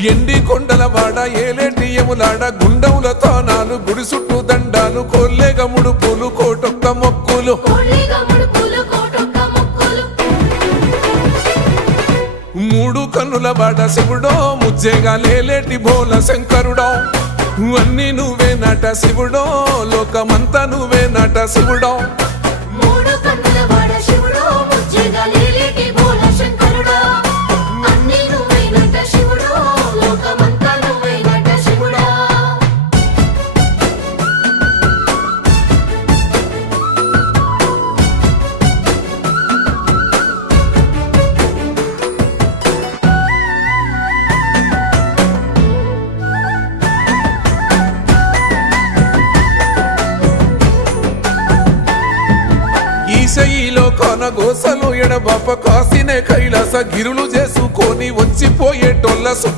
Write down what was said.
ఎండి కొండల వాడ ఏలేటి యములాడ గుండముల తానాలు గుడి చుట్టూ దండాలు కొల్లేగ ముడుపులు కోటొక్క మొక్కులు మూడు కన్నుల వాడ శివుడో ముజ్జేగా లేలేటి బోల శంకరుడో అన్ని నువ్వే నట శివుడో లోకమంతా నువ్వే నట శివుడో ఈశయిలో కొనగోసలు ఎడబాప కాసినే కైలాస గిరులు చేసుకొని వచ్చిపోయేటోళ్ళ